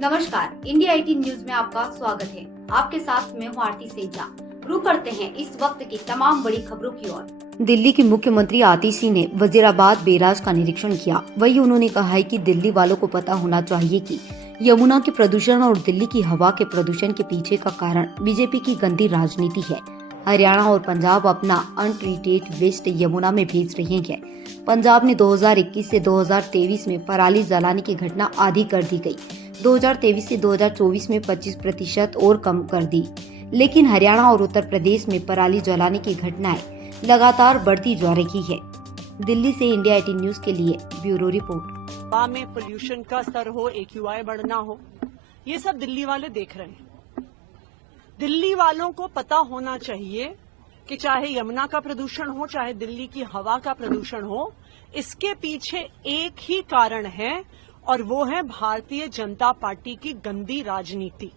नमस्कार, India 18 news में आपका स्वागत है। आपके साथ मैं हूँ आरती सेजा। रुक करते हैं इस वक्त की तमाम बड़ी खबरों की ओर। दिल्ली की मुख्यमंत्री आतिशी ने वजीराबाद बैराज का निरीक्षण किया। वही उन्होंने कहा है कि दिल्ली वालों को पता होना चाहिए कि यमुना के प्रदूषण और दिल्ली की हवा के प्रदूषण के पीछे का कारण बीजेपी की गंदी राजनीति है। हरियाणा और पंजाब अपना अनट्रीटेड वेस्ट यमुना में भेज रहे हैं। पंजाब ने 2021 से 2023 में पराली जलाने की घटना आधी कर दी गई। 2023 से 2024 में 25% और कम कर दी, लेकिन हरियाणा और उत्तर प्रदेश में पराली जलाने की घटनाएं लगातार बढ़ती जा रही है। दिल्ली से इंडिया 18 न्यूज के लिए ब्यूरो रिपोर्ट। हवा में पोल्यूशन का स्तर हो, AQI बढ़ना हो, ये सब दिल्ली वाले देख रहे हैं। दिल्ली वालों को पता होना चाहिए कि चाहे यमुना का प्रदूषण हो, चाहे दिल्ली की हवा का प्रदूषण हो, इसके पीछे एक ही कारण है और वो है भारतीय जनता पार्टी की गंदी राजनीति।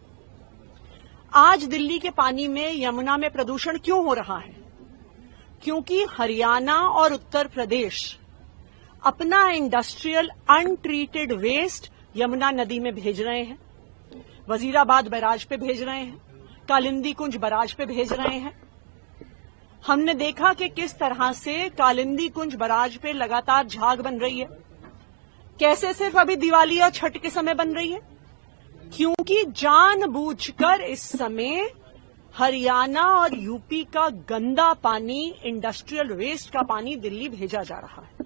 आज दिल्ली के पानी में, यमुना में प्रदूषण क्यों हो रहा है? क्योंकि हरियाणा और उत्तर प्रदेश अपना इंडस्ट्रियल अनट्रीटेड वेस्ट यमुना नदी में भेज रहे हैं, वजीराबाद बैराज पे भेज रहे हैं, कालिंदी कुंज बैराज पे भेज रहे हैं। हमने देखा कि किस तरह से कालिंदी कुंज बैराज पे लगातार झाग बन रही है। कैसे सिर्फ अभी दिवाली और छठ के समय बन रही है? क्योंकि जानबूझकर इस समय हरियाणा और यूपी का गंदा पानी, इंडस्ट्रियल वेस्ट का पानी दिल्ली भेजा जा रहा है।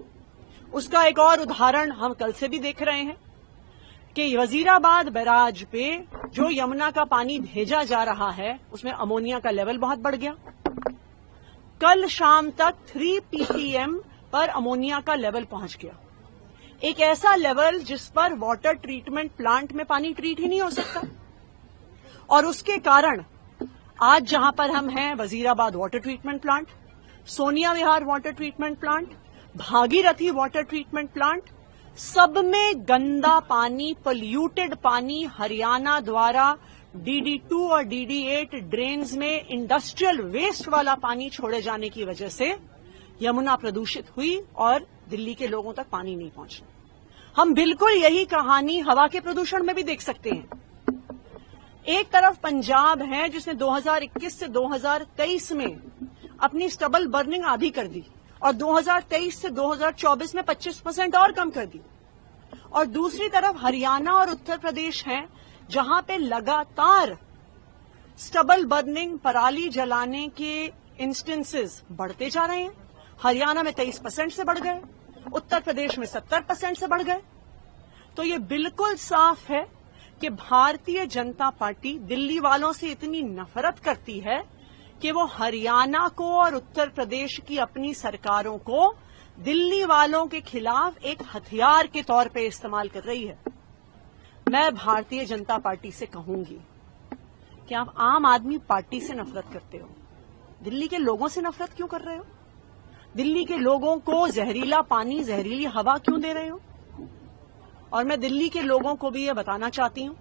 उसका एक और उदाहरण हम कल से भी देख रहे हैं कि वजीराबाद बैराज पे जो यमुना का पानी भेजा जा रहा है, उसमें अमोनिया का लेवल बहुत बढ़ गया। कल शाम तक 3 ppm पर अमोनिया का लेवल पहुंच गया। एक ऐसा लेवल जिस पर वाटर ट्रीटमेंट प्लांट में पानी ट्रीट ही नहीं हो सकता। और उसके कारण आज जहां पर हम हैं, Wazirabad water treatment plant, Sonia Vihar water treatment plant, Bhagirathi water treatment plant, सब में गंदा पानी, पोल्यूटेड पानी हरियाणा द्वारा DD2 और DD8 ड्रेन्स में इंडस्ट्रियल वेस्ट वाला पानी छोड़े जाने की वजह से यमुना प्रदूषित हुई और दिल्ली के लोगों तक पानी नहीं पहुंचा। हम बिल्कुल यही कहानी हवा के प्रदूषण में भी देख सकते हैं। एक तरफ पंजाब है जिसने 2021 से 2023 में अपनी स्टबल बर्निंग आधी कर दी और 2023 से 2024 में 25% और कम कर दी। और दूसरी तरफ हरियाणा और उत्तर प्रदेश हैं जहां पे लगातार स्टबल बर्निंग, पराली जलाने के इंस्टेंसेस बढ़ते जा रहे हैं। हरियाणा में 23% से बढ़ गए, उत्तर प्रदेश में 70% से बढ़ गए। तो ये बिल्कुल साफ है कि भारतीय जनता पार्टी दिल्ली वालों से इतनी नफरत करती है कि वो हरियाणा को और उत्तर प्रदेश की अपनी सरकारों को दिल्ली वालों के खिलाफ एक हथियार के तौर पे इस्तेमाल कर रही है। मैं भारतीय जनता पार्टी से कहूंगी कि आप आम आदमी पार्टी से नफरत करते हो, दिल्ली के लोगों से नफरत क्यों कर रहे हो? दिल्ली के लोगों को जहरीला पानी, जहरीली हवा क्यों दे रहे हो? और मैं दिल्ली के लोगों को भी ये बताना चाहती हूं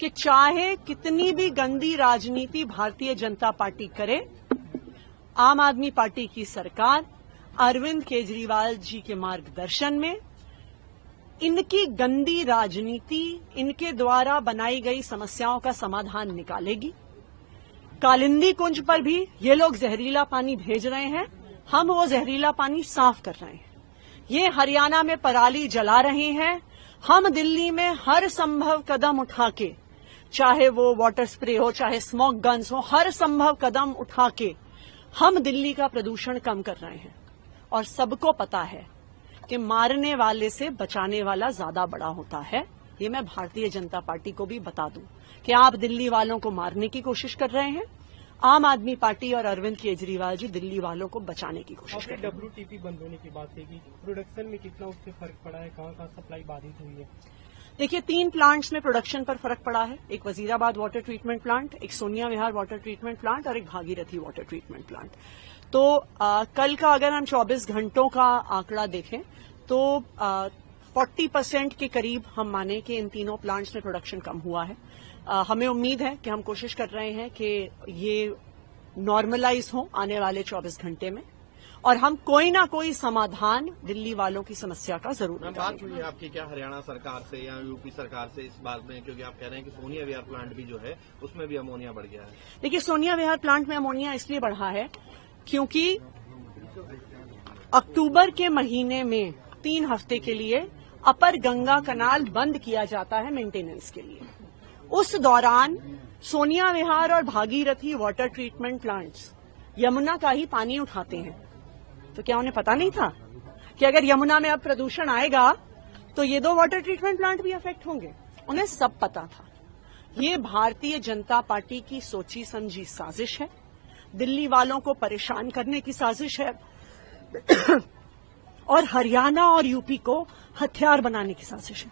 कि चाहे कितनी भी गंदी राजनीति भारतीय जनता पार्टी करे, आम आदमी पार्टी की सरकार अरविंद केजरीवाल जी के मार्गदर्शन में इनकी गंदी राजनीति, इनके द्वारा बनाई गई समस्याओं का समाधान निकालेगी। कालिंदी कुंज पर भी ये लोग जहरीला पानी भेज रहे हैं, हम वो जहरीला पानी साफ कर रहे हैं। ये हरियाणा में पराली जला रहे हैं, हम दिल्ली में हर संभव कदम उठा के, चाहे वो वाटर स्प्रे हो, चाहे स्मोक गन्स हो, हर संभव कदम उठा के हम दिल्ली का प्रदूषण कम कर रहे हैं। और सबको पता है कि मारने वाले से बचाने वाला ज्यादा बड़ा होता है। ये मैं भारतीय जनता पार्टी को भी बता दूं कि आप दिल्ली वालों को मारने की कोशिश कर रहे हैं, आम आदमी पार्टी और अरविंद केजरीवाल जी दिल्ली वालों को बचाने की कोशिश कर रहे हैं। WTP बंद होने की बात है कि प्रोडक्शन में कितना उससे फर्क पड़ा है, कहाँ सप्लाई बाधित हुई है? देखिए, 3 प्लांट्स में प्रोडक्शन पर फर्क पड़ा है। एक वजीराबाद वाटर ट्रीटमेंट प्लांट, एक Sonia Vihar water treatment plant और एक भागीरथी वाटर ट्रीटमेंट प्लांट। तो कल का अगर हम 24 घंटों का आंकड़ा देखें तो 40% के करीब हम माने कि इन तीनों प्लांट्स में प्रोडक्शन कम हुआ है। हमें उम्मीद है कि हम कोशिश कर रहे हैं कि ये नॉर्मलाइज हो आने वाले 24 घंटे में और हम कोई ना कोई समाधान दिल्ली वालों की समस्या का जरूर बात निकालेंगे। हुई है आपकी क्या हरियाणा सरकार से या यूपी सरकार से इस बात में, क्योंकि आप कह रहे हैं कि सोनिया विहार प्लांट भी जो है उसमें भी अमोनिया बढ़ गया है। देखिए, सोनिया विहार प्लांट में अमोनिया इसलिए बढ़ा है क्योंकि अक्टूबर के महीने में 3 हफ्ते के लिए अपर गंगा कनाल बंद किया जाता है मेंटेनेंस के लिए। उस दौरान सोनिया विहार और Bhagirathi water treatment plants Yamuna का ही पानी उठाते हैं। तो क्या उन्हें पता नहीं था कि अगर यमुना में अब प्रदूषण आएगा तो ये 2 वाटर ट्रीटमेंट प्लांट भी अफेक्ट होंगे? उन्हें सब पता था। ये भारतीय जनता पार्टी की सोची समझी साजिश है, दिल्ली वालों को परेशान करने की साजिश है और हरियाणा और यूपी को हथियार बनाने की साजिश है।